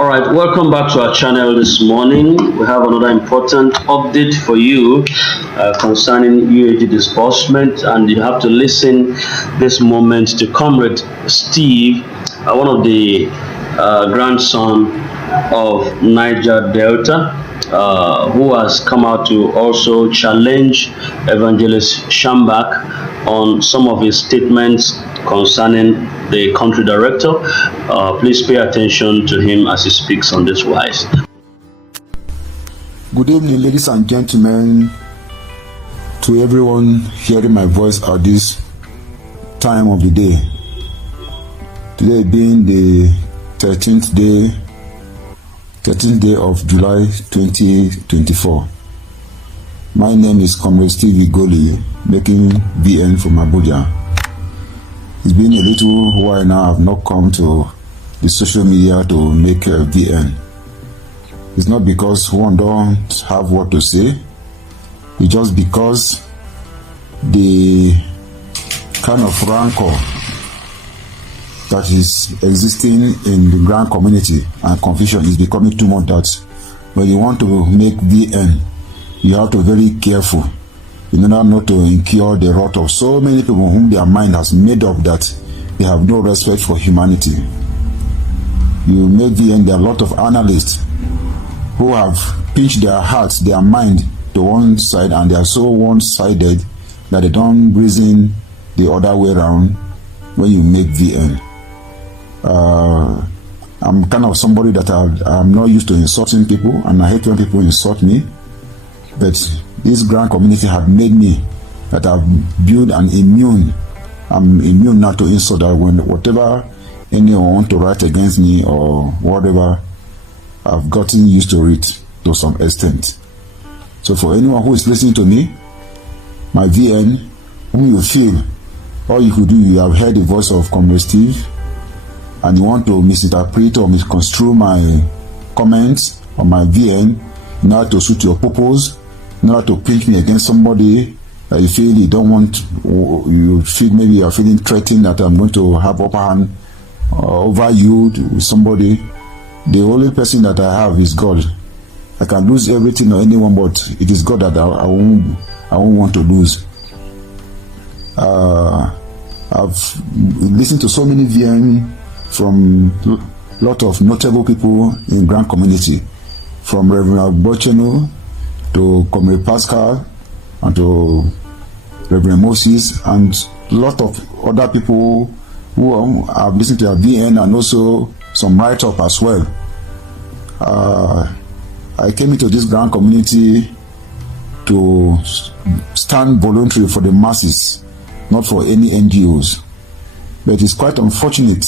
All right, welcome back to our channel this morning. We have another important update for you concerning UAAG disbursement, and you have to listen this moment to Comrade Steve, one of the grandson of Niger Delta, who has come out to also challenge Evangelist Shambak on some of his statements concerning the country director. Please pay attention to him as he speaks on this wise. Good evening, ladies and gentlemen, to everyone hearing my voice at this time of the day. Today being the 13th day of July 2024. My name is Comrade Steve Igoli, making VN from Abuja. It's been a little while now I've not come to the social media to make a VN. It's not because one don't have what to say. It's just because the kind of rancor that is existing in the grand community and confusion is becoming too much that when you want to make VN, you have to be very careful in order not to incur the wrath of so many people whom their mind has made up that they have no respect for humanity. You make VN, there are a lot of analysts who have pitched their hearts, their mind to one side, and they are so one-sided that they don't reason the other way around when you make VN. I'm kind of somebody that I'm not used to insulting people, and I hate when people insult me, but this grand community have made me that I've built an immune. I'm immune not to insult. That when whatever anyone want to write against me or whatever, I've gotten used to it to some extent. So for anyone who is listening to me, my VN, whom you feel, all you could do, you have heard the voice of Comrade Steve, and you want to misinterpret or misconstrue my comments on my VN in order to suit your purpose, in order to pinch me against somebody that you feel you don't want, you feel maybe you are feeling threatened that I'm going to have upper hand over you with somebody. The only person that I have is God. I can lose everything or anyone, but it is God that I won't want to lose. I've listened to so many VN from a lot of notable people in grand community, from Reverend Bocheno to Comrade Pascal and to Reverend Moses and a lot of other people who have listened to their VN, and also some write-up as well. I came into this grand community to stand voluntary for the masses, not for any NGOs. But it's quite unfortunate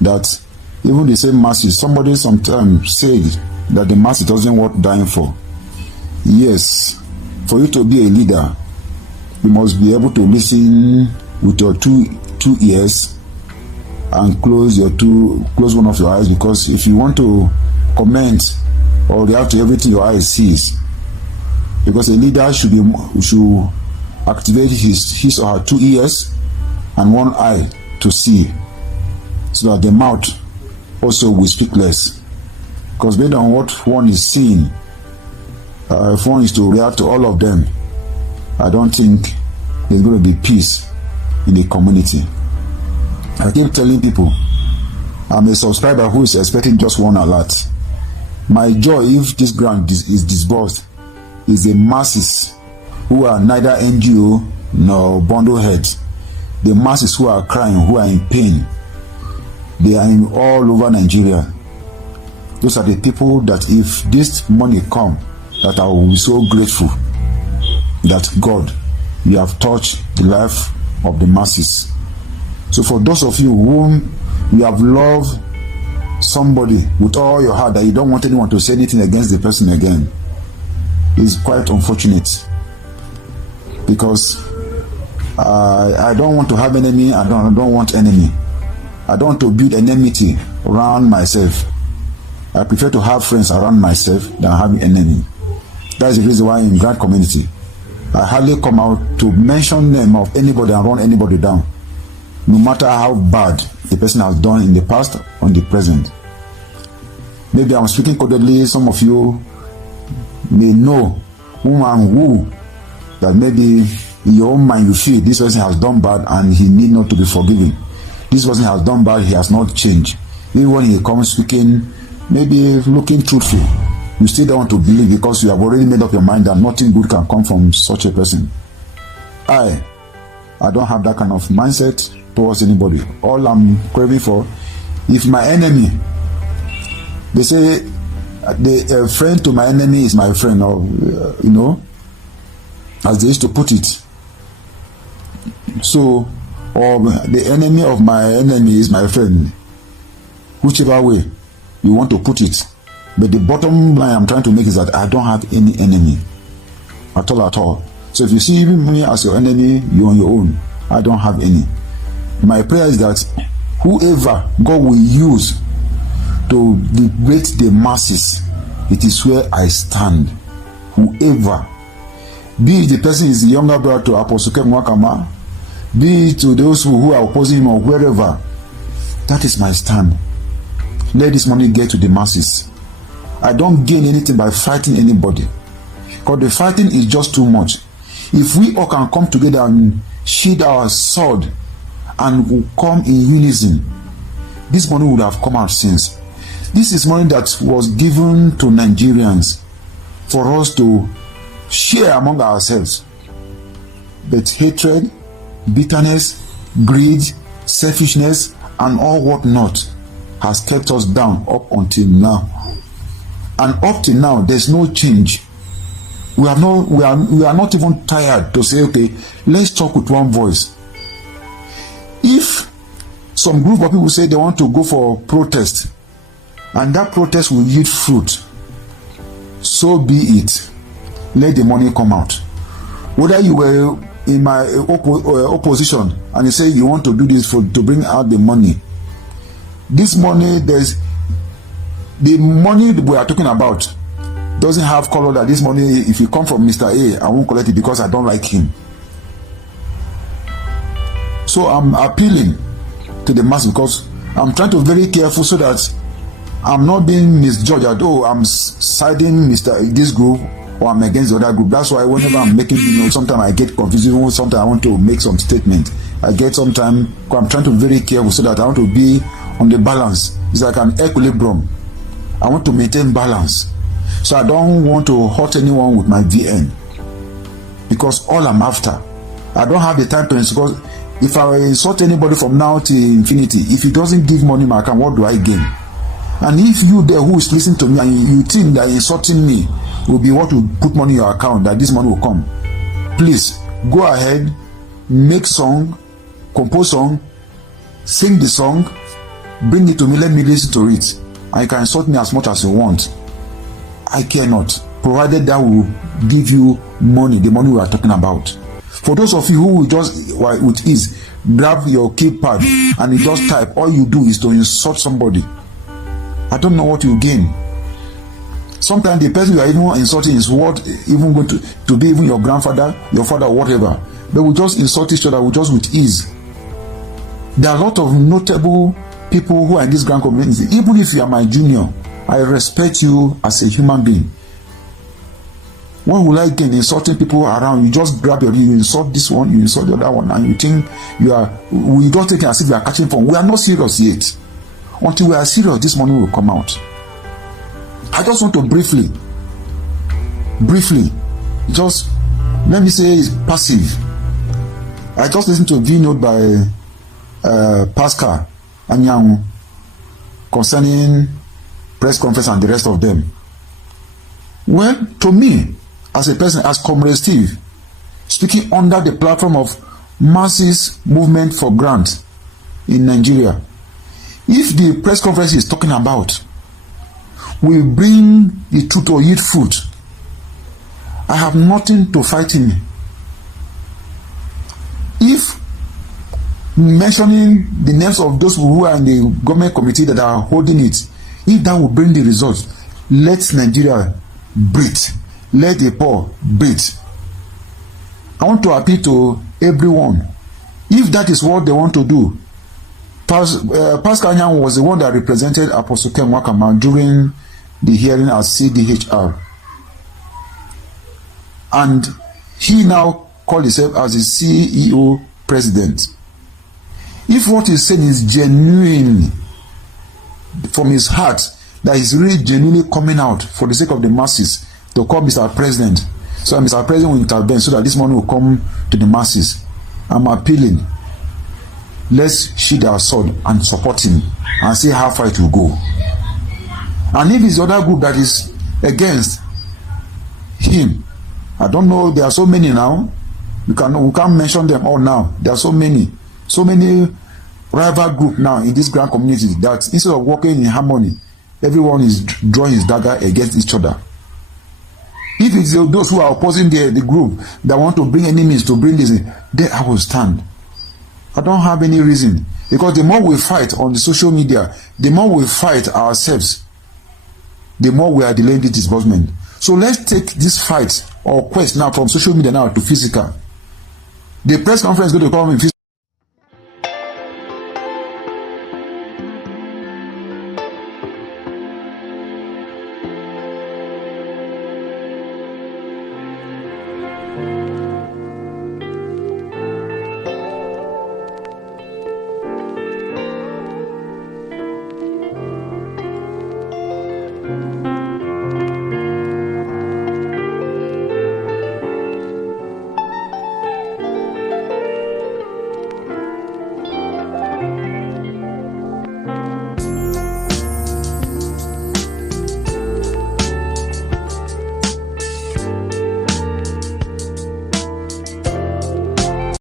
that even the same masses, somebody sometimes said that the masses doesn't worth dying for. Yes, for you to be a leader, you must be able to listen with your two ears and close one of your eyes, because if you want to comment or react to everything your eyes sees, because a leader should activate his or her 2 ears and 1 eye to see, so that the mouth also will speak less. Because based on what one is seeing, if one is to react to all of them, I don't think there's going to be peace in the community. I keep telling people, I'm a subscriber who is expecting just one alert. My joy, if this grant is disbursed, is the masses who are neither NGO nor bundle heads. The masses who are crying, who are in pain. They are in all over Nigeria. Those are the people that if this money come, that I will be so grateful that God, you have touched the life of the masses. So for those of you whom you have loved somebody with all your heart, that you don't want anyone to say anything against the person again, it's quite unfortunate, because I don't want to have enemy. I don't want enemy. I don't want to build enmity around myself. I prefer to have friends around myself than having enemy. That's the reason why in grand community I hardly come out to mention name of anybody and run anybody down, no matter how bad the person has done in the past or in the present. Maybe I'm speaking codedly. Some of you may know whom and who, that maybe in your own mind you feel this person has done bad and he need not to be forgiven. This person has done bad, he has not changed. Even when he comes speaking, maybe looking truthful, you still don't want to believe because you have already made up your mind that nothing good can come from such a person. I don't have that kind of mindset towards anybody. All I'm craving for, if my enemy, they say the friend to my enemy is my friend, or you know, as they used to put it. So, or the enemy of my enemy is my friend, whichever way you want to put it. But the bottom line I'm trying to make is that I don't have any enemy at all. So if you see me as your enemy, you're on your own. I don't have any. My prayer is that whoever God will use to liberate the masses, it is where I stand. Whoever, be it the person is the younger brother to Apostle Kemwakama, be it to those who are opposing him or wherever, that is my stand. Let this money get to the masses. I don't gain anything by fighting anybody, because the fighting is just too much. If we all can come together and sheathe our sword and come in unison, this money would have come out since. This is money that was given to Nigerians for us to share among ourselves. But hatred, bitterness, greed, selfishness, and all what not has kept us down up until now. And up till now, there's no change. We are not even tired to say, okay, let's talk with one voice. If some group of people say they want to go for protest, and that protest will yield fruit, so be it. Let the money come out. Whether you were in my opposition and you say you want to do this to bring out the money, this money, the money we are talking about doesn't have color. That this money, if you come from Mr. A, I won't collect it because I don't like him. So I'm appealing to the mass, because I'm trying to be very careful so that I'm not being misjudged that, oh, I'm siding this group or I'm against the other group. That's why whenever I'm making videos, sometimes I get confused. Sometimes I want to make some statement. I'm trying to be very careful so that I want to be on the balance. It's like an equilibrium. I want to maintain balance. So I don't want to hurt anyone with my VN, because all I'm after, I don't have the time to, because if I insult anybody from now to infinity, if he doesn't give money in my account, what do I gain? And if you there who is listening to me and you think that insulting me will be what will put money in your account, that this money will come, please go ahead, make song, compose song, sing the song, bring it to me, let me listen to it. And you can insult me as much as you want. I care not, provided that will give you money, the money we are talking about. For those of you who will just with ease grab your keypad and you just type, all you do is to insult somebody, I don't know what you gain. Sometimes the person you are even insulting is what even going to be even your grandfather, your father, whatever. They will just insult each other with ease. There are a lot of notable people who are in this grand community. Even if you are my junior, I respect you as a human being. What will I gain insulting people around? You just grab you insult this one, you insult the other one, and you think we don't take it as if we are catching fun. We are not serious yet. Until we are serious, this money will come out. I just want to briefly, just let me say it's passive. I just listened to a video note by Pascal Anyanwu concerning press conference and the rest of them. Well, to me, as a person, as Comrade Steve, speaking under the platform of Masses Movement for Grant in Nigeria, if the press conference is talking about will bring the truth or yield fruit, I have nothing to fight in. If mentioning the names of those who are in the government committee that are holding it, if that will bring the results, let Nigeria breathe. Let the poor breathe. I want to appeal to everyone. If that is what they want to do, Pascal Nyang was the one that represented Apostle Ken Wakama during the hearing at CDHR. And he now called himself as the CEO president. If what he's saying is genuine from his heart, that is really genuinely coming out for the sake of the masses, to call Mr. President, so Mr. President will intervene so that this money will come to the masses. I'm appealing. Let's sheathe our sword and support him and see how far it will go. And if it's the other group that is against him, I don't know, there are so many now. We can't mention them all now. There are so many rival groups now in this grand community that instead of working in harmony, everyone is drawing his dagger against each other. If it's those who are opposing the group that want to bring enemies to bring this in, then I will stand. I don't have any reason. Because the more we fight on the social media, the more we fight ourselves, the more we are delaying the disbursement. So let's take this fight or quest now from social media now to physical. The press conference is going to come in physical.